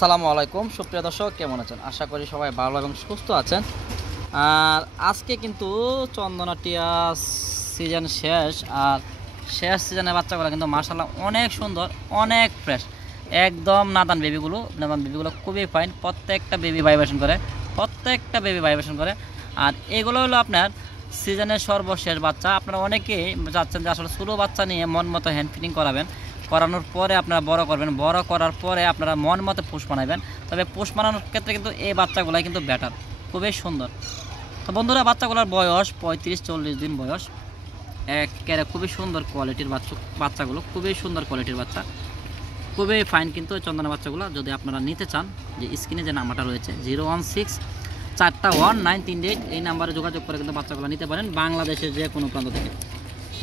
আসসালামু আলাইকুম সুপ্রিয় দর্শক, কেমন আছেন? আশা করি সবাই ভালো এবং সুস্থ আছেন। আর আজকে কিন্তু চন্দনা টিয়া সিজন শেষ, আর শেষ সিজনের বাচ্চাগুলো কিন্তু মাশাআল্লাহ অনেক সুন্দর, অনেক ফ্রেশ, একদম নাদান বেবিগুলো খুবই ফাইন। প্রত্যেকটা বেবি ভাইব্রেশন করে। আর এগুলো হলো আপনার সিজনের সর্বশেষ বাচ্চা। আপনারা অনেকেই যাচ্ছেন যে আসলে ছোটো বাচ্চা নিয়ে মন মতো হ্যান্ড ফিটিং করানোর পরে আপনারা বড় করবেন, বড় করার পরে আপনারা মন মতো পোষ বানাবেন। তবে পোষ বানানোর ক্ষেত্রে কিন্তু এই বাচ্চাগুলাই কিন্তু বেটার, খুবই সুন্দর। তো বন্ধুরা, বাচ্চাগুলোর বয়স 35-40 দিন বয়স। একেবারে খুবই সুন্দর কোয়ালিটির বাচ্চাগুলো, খুবই সুন্দর কোয়ালিটির বাচ্চা, খুবই ফাইন। কিন্তু চন্দনা বাচ্চাগুলো যদি আপনারা নিতে চান, যে স্ক্রিনে যে নাম্বারটা রয়েছে 016-41938, এই নাম্বারে যোগাযোগ করে কিন্তু বাচ্চাগুলো নিতে পারেন বাংলাদেশের যে কোনো প্রান্ত থেকে।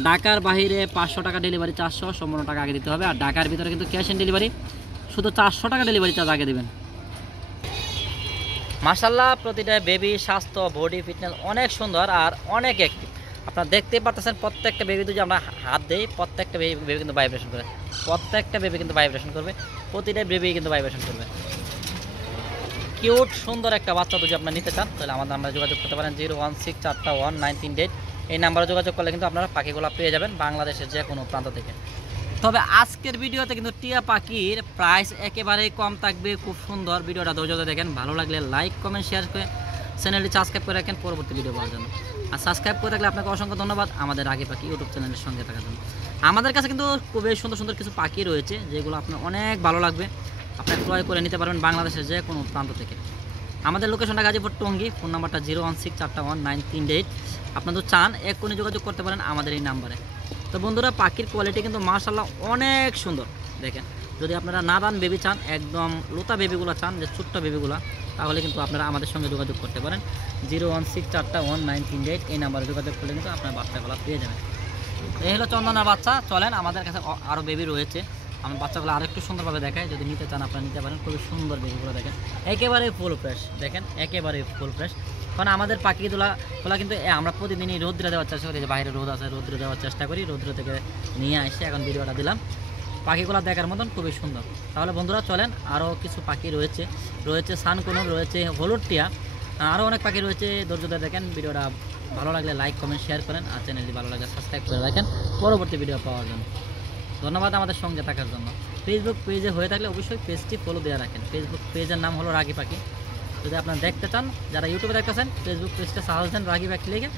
ঢাকার বাইরে 500 টাকা ডেলিভারি, 400 সম্পূর্ণ টাকা আগে দিতে হবে। আর ঢাকার ভিতরে কিন্তু ক্যাশ অন ডেলিভারি, শুধু 400 টাকা ডেলিভারি চার্জ আগে দেবেন। মাশাআল্লাহ প্রতিটা বেবি স্বাস্থ্য, বডি ফিটনেস অনেক সুন্দর আর অনেক অ্যাক্টিভ। আপনারা দেখতেই পারতেছেন প্রত্যেকটা বেবি যদি আমরা হাত দিই, প্রত্যেকটা বেবি কিন্তু ভাইব্রেশন করে, প্রতিটা বেবি কিন্তু ভাইব্রেশন করবে। কিউট সুন্দর একটা বাচ্চা যদি আপনারা নিতে চান, তাহলে আমাদের আমরা যোগাযোগ করতে পারেন 016-41938, এই নাম্বারে যোগাযোগ করলে কিন্তু আপনারা পাখিগুলো পেয়ে যাবেন বাংলাদেশের যে কোনো প্রান্ত থেকে। তবে আজকের ভিডিওতে কিন্তু টিয়া পাখির প্রাইস একেবারেই কম থাকবে, খুব সুন্দর। ভিডিওটা ধৈর্য দেখেন, ভালো লাগলে লাইক কমেন্ট শেয়ার করে চ্যানেলটি সাবস্ক্রাইব করে রাখেন পরবর্তী ভিডিও পাওয়ার জন্য। আর সাবস্ক্রাইব করে থাকলে আপনাকে অসংখ্য ধন্যবাদ আমাদের রাগী পাখি ইউটিউব চ্যানেলের সঙ্গে থাকার জন্য। আমাদের কাছে কিন্তু খুবই সুন্দর সুন্দর কিছু পাখি রয়েছে, যেগুলো আপনার অনেক ভালো লাগবে, আপনারা ক্রয় করে নিতে পারবেন বাংলাদেশের যে কোনো প্রান্ত থেকে। আমাদের লোকেশনটা গাজীপুর টঙ্গী, ফোন নাম্বারটা 016-41938। আপনাদের চান এক্ষুনি যোগাযোগ করতে পারেন আমাদের এই নাম্বারে। তো বন্ধুরা, পাখির কোয়ালিটি কিন্তু মাশাআল্লাহ অনেক সুন্দর। দেখেন, যদি আপনারা নাদান বেবি চান, একদম লোতা বেবিগুলো চান, যে ছোট্ট বেবিগুলো, তাহলে কিন্তু আপনারা আমাদের সঙ্গে যোগাযোগ করতে পারেন 016-41938, এই নাম্বারে যোগাযোগ করলে কিন্তু আপনার বাচ্চাগুলো পেয়ে যাবেন। এই হলো চন্দনার বাচ্চা। চলেন, আমাদের কাছে আরও বেবি রয়েছে, আমার বাচ্চাগুলো আরও একটু সুন্দরভাবে দেখায়। যদি নিতে চান আপনারা নিতে পারেন, খুবই সুন্দর বেবিগুলো দেখেন, একেবারে ফুল ফ্রেশ। দেখেন, একেবারে ফুল ফ্রেশ। কারণ আমাদের পাখিগুলা কিন্তু আমরা প্রতিদিনই রৌদ্রে দেওয়ার চেষ্টা করি, যে বাইরে রোদ আছে, রৌদ্রে দেওয়ার চেষ্টা করি, রৌদ্র থেকে নিয়ে আসে এখন ভিডিওটা দিলাম। পাখিগুলো দেখার মতন খুবই সুন্দর। তাহলে বন্ধুরা চলেন, আরও কিছু পাখি রয়েছে সানকোনর, রয়েছে হলুদ টিয়া, আরও অনেক পাখি রয়েছে। ধৈর্য ধরে দেখেন, ভিডিওটা ভালো লাগলে লাইক কমেন্ট শেয়ার করেন, আর চ্যানেলটি ভালো লাগলে সাবস্ক্রাইব করে রাখেন পরবর্তী ভিডিও পাওয়ার জন্য। ধন্যবাদ আমাদের সঙ্গে থাকার জন্য। ফেসবুক পেজে হয়ে থাকলে অবশ্যই পেজটি ফলো দেওয়া রাখেন। ফেসবুক পেজের নাম হলো রাগী পাখি। যদি আপনারা দেখতে চান, যারা ইউটিউবে দেখতেছেন, ফেসবুক পেজটা সার্চ দেন রাগী পাখি লিখে,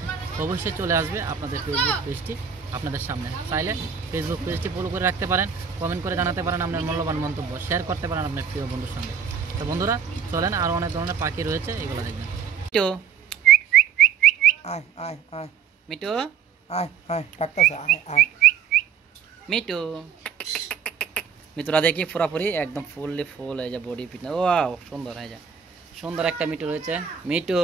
অবশ্যই চলে আসবে আপনাদের ফেসবুক পেজটি আপনাদের সামনে। চাইলে ফেসবুক পেজটি ফলো করে রাখতে পারেন, কমেন্ট করে জানাতে পারেন আপনার মূল্যবান মন্তব্য, শেয়ার করতে পারেন আপনার প্রিয় বন্ধুর সঙ্গে। তো বন্ধুরা চলেন, আরও অনেক ধরনের পাখি রয়েছে, এগুলো দেখবেন। মিটু, মিটু, মিটু, মিতুরা দেখি পুরাপুরি একদম ফুললি ফুল, এই যে বডি ফিটনেস, ওয়াও সুন্দর, এই যে সুন্দর একটা মিটু রয়েছে। মিটু,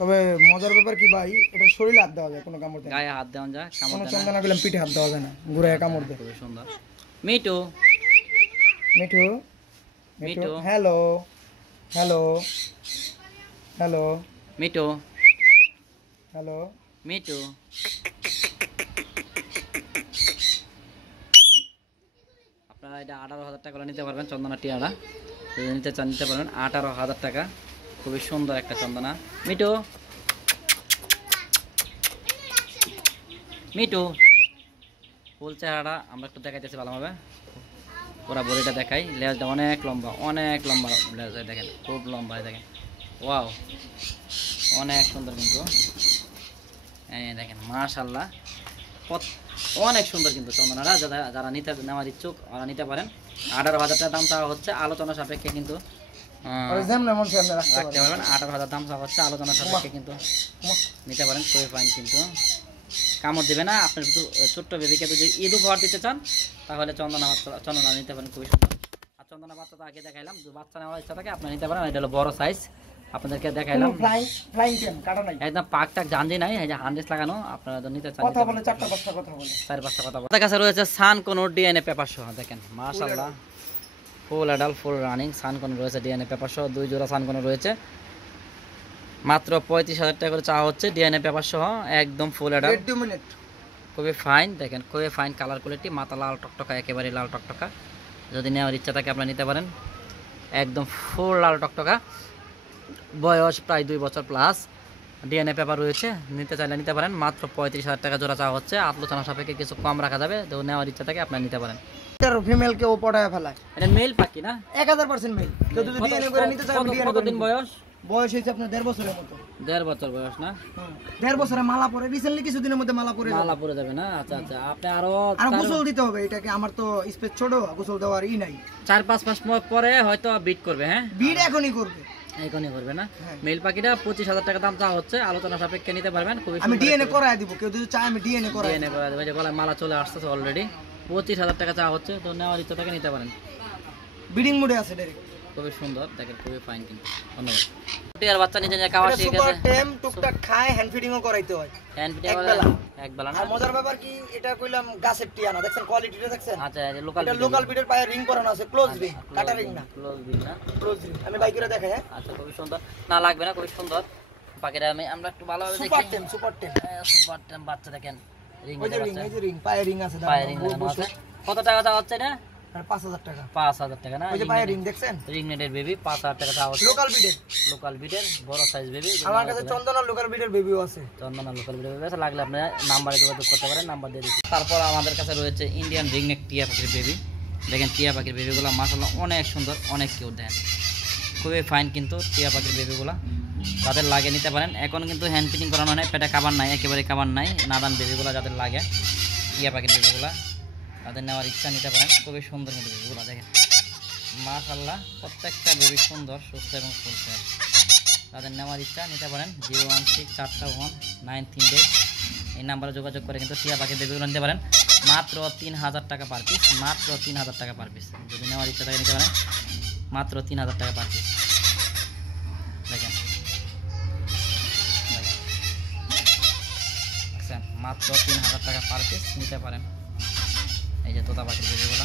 তবে মজার ব্যাপার কি ভাই, এটা শরীরে হাত দেওয়া যায়, কোনো কামড় দেয় না, গায়ে হাত দেওয়া যায়, কামড় কোনো দেয় না। চন্দনা গেলাম পিঠে হাত দেওয়া যায় না, ঘুরে কামড় দেয়। খুবই সুন্দর। Mitu, Mithu, Mithu, Mitu, hello, hello, hello, Mitu, hello. Mitu. আপনারা এটা 18,000 টাকা নিতে পারবেন, চন্দনা টিয়ারা যদি নিতে চান নিতে পারবেন 18,000 টাকা। খুবই সুন্দর একটা চন্দনা। মিটু, মিটু, ফুল চেহারাটা আমরা একটু দেখাইতেছি ভালোভাবে, পুরা বডিটা দেখাই। লেজটা অনেক লম্বা, লেজ, দেখেন খুব লম্বা, দেখেন ওয়াও, অনেক সুন্দর। কিন্তু এই দেখেন মাশাআল্লাহ অনেক সুন্দর। কিন্তু চন্দনারা যারা নেওয়ার ইচ্ছুক ওরা নিতে পারেন। 18,000 টাকা দাম চাওয়া হচ্ছে, আলোচনা সাপেক্ষে কিন্তু রাখতে পারবেন। 18,000 দাম চাওয়া হচ্ছে, আলোচনা সাপেক্ষে কিন্তু নিতে পারেন, খুবই ফাইন। কিন্তু কামড় দেবে না। আপনার শুধু ছোট্ট বেবিকে যদি ঈদ উপহার দিতে চান, তাহলে চন্দনা নিতে পারেন, খুবই সুন্দর। আর চন্দনা বাচ্চা তো আগে দেখাইলাম, বাচ্চা নেওয়ার ইচ্ছা থাকে আপনার নিতে পারেন। এটা হলো বড় সাইজ, আপনাদেরকে দেখাইলাম, একদম পাক টাক জানজি নাই, এই যে হান্ড্রেস লাগানো। আপনারা নিতে চান, 4-5টা কথা বলে। আমাদের কাছে রয়েছে সানকোনর ডিএনএ পেপার সহ। দেখেন মাশাআল্লাহ full adult, full running sun conure রয়েছে, ডিএনএ পেপার সহ 2 জোড়া সানকোনর রয়েছে। মাত্র 35,000 টাকা করে চাওয়া হচ্ছে, ডিএনএ পেপার সহ, একদম ফুল অ্যাডাল্ট, খুবই ফাইন। দেখেন খুবই ফাইন কালার কোয়ালিটি, মাথা লাল টকটকা, একেবারে লাল টকটকা। যদি নেওয়ার ইচ্ছা থাকে আপনারা নিতে পারেন। একদম ফুল লাল টকটকা, বয়স প্রায় 2 বছর প্লাস, ডিএনএ পেপার রয়েছে। নিতে চাইলে নিতে পারেন, মাত্র 35,000 টাকা জোড়া চাওয়া হচ্ছে। আলোচনা সাপেক্ষে কিছু কম রাখা যাবে, তো নেওয়ার ইচ্ছা থাকে আপনারা নিতে পারেন। ফিমেল কে ও পটায় ফেলায়, এটা মেল পাখি না? 1000% মেল। তো যদি ডিএনএ করে নিতে চাই, ডিএনএ কতদিন বয়স? বয়স হচ্ছে আপনার 1.5 বছরের মতো। 1.5 বছর বয়স না? 1.5 বছরে মালা পরে, রিসেন্টলি কিছুদিনের মধ্যে মালা পরে মালা পরে যাবে না? আচ্ছা আচ্ছা, আপনি আরো আর গোসল দিতে হবে এটাকে। আমার তো স্পেস ছোট, গোসল দেওয়ার ই নাই। 4-5 মাস পরে হয়তো বিট করবে। হ্যাঁ, বিড এখনই করবে, এখনই করবে না? হ্যাঁ। মেল পাখিটা 25,000 টাকা দাম চাওয়া হচ্ছে, আলোচনা সাপেক্ষে নিতে পারবেন। খুবই আমি ডিএনএ করায় দিব, কেউ যদি চায় আমি ডিএনএ করাই। ডিএনএ করা দেবে, যে গলায় মালা চলে আসতেছে অলরেডি। 25,000 টাকা চাওয়া হচ্ছে, তো নেওয়ার ইচ্ছা থেকে নিতে পারেন। ব্রিডিং মোডে আছে ডাইরেক্ট। খুবই সুন্দর দেখেন, খুবই ফাইন কিন্তু। ধন্যবাদ। টিয়ার বাচ্চা নিজে নিজে খাওয়া শিখে সুপার গেছে। টেম, টুকটাক খায়, হ্যান্ড ফিডিংও করাইতে হয়। হ্যান্ড পিটে এক করে বেলা। এক বেলা না? আর মজার ব্যাপার কি, এটা কইলাম গাছের টিয়া না, দেখছেন কোয়ালিটিটা দেখছেন? আচ্ছা, এই লোকাল এটা লোকাল বিটের পায়ে রিং করানো আছে, ক্লোজ রিং, কাটা রিং না, ক্লোজ বিল না? Close ring. আমি বাইকেরে দেখাই। হ্যাঁ, আচ্ছা, খুবই সুন্দর। না লাগবে না, খুবই সুন্দর পাখিটা। আমরা একটু ভালোভাবে দেখি। সুপার টেম, সুপার টেম। সুপার টেম বাচ্চা দেখেন, রিং ওই যে রিং, এই যে রিং, পায়ে রিং আছে, পায়ে রিং লাগানো আছে। কত টাকা চাওয়া হচ্ছে এটা? 5000 টাকা। 5,000 টাকা না? ওই যে পায়ে রিং দেখছেন? রিং নেটের বেবি 5,000 টাকা চাওয়া হচ্ছে। লোকাল বিটের। লোকাল বিটের বড় সাইজ বেবি। আমার কাছে চন্দনা লোকাল বিটের বেবিও আছে। চন্দনা লোকাল বিটের বেবি আছে, লাগলে আপনি নাম্বারে যোগাযোগ করতে পারেন, নাম্বার দিয়ে দিচ্ছি। তারপর আমাদের কাছে রয়েছে ইন্ডিয়ান রিংনেক টিয়া পাখির বেবি। দেখেন টিয়া পাখির বেবিগুলো মাশাআল্লাহ অনেক সুন্দর, অনেক কিউট। দেখেন খুবই ফাইন কিন্তু টিয়া পাখির বেবিগুলো, যাদের লাগে নিতে পারেন। এখন কিন্তু হ্যান্ড ফিটিং করানো নাই, পেটে খাবার নাই, একেবারে খাবার নাই। নাদান বেবিগুলো যাদের লাগে, টিয়া পাখির বেবিগুলো তাদের নেওয়ার ইচ্ছা নিতে পারেন। খুবই সুন্দর কিন্তু বেবিগুলো দেখেন মাশাআল্লাহ, প্রত্যেকটা বেবি সুন্দর, সুস্থ এবং ফুল ফ্রেশ। তাদের নেওয়ার ইচ্ছা নিতে পারেন। 0164193 এই নাম্বারে যোগাযোগ করে কিন্তু টিয়া পাখির বেবিগুলো নিতে পারেন। মাত্র 3,000 টাকা পার পিস, মাত্র 3,000 টাকা পার পিস। যদি নেওয়ার ইচ্ছা থাকে নিতে পারেন, মাত্র 3,000 টাকা পার পিস। দেখেন মাত্র 3,000 টাকা পার পিস নিতে পারেন। এই যে তোতা পাখির বেবিগুলো।